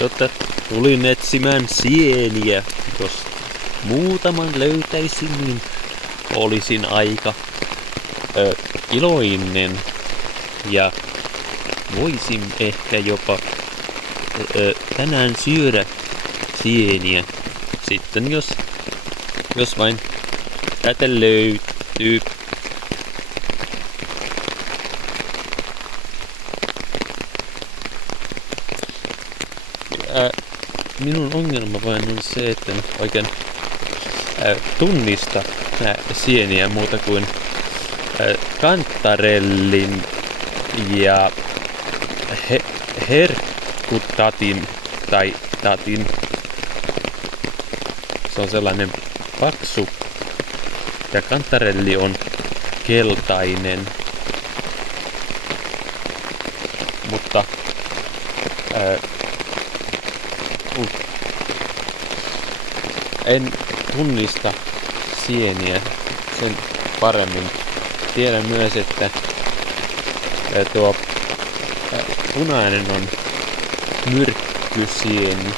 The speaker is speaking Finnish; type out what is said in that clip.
jotta tulin etsimään sieniä. Jos muutaman löytäisin, niin olisin aika iloinen. Ja voisin ehkä jopa tänään syödä sieniä. Sitten jos vain tätä löytyy. Minun ongelma vain on se, että en oikein tunnista sieniä muuta kuin kantarellin ja herkkutatin tai tatin. Se on sellainen paksu ja kantarelli on keltainen. Mutta en tunnista sieniä sen paremmin. Tiedän myös, että tuo punainen on myrkkysieni.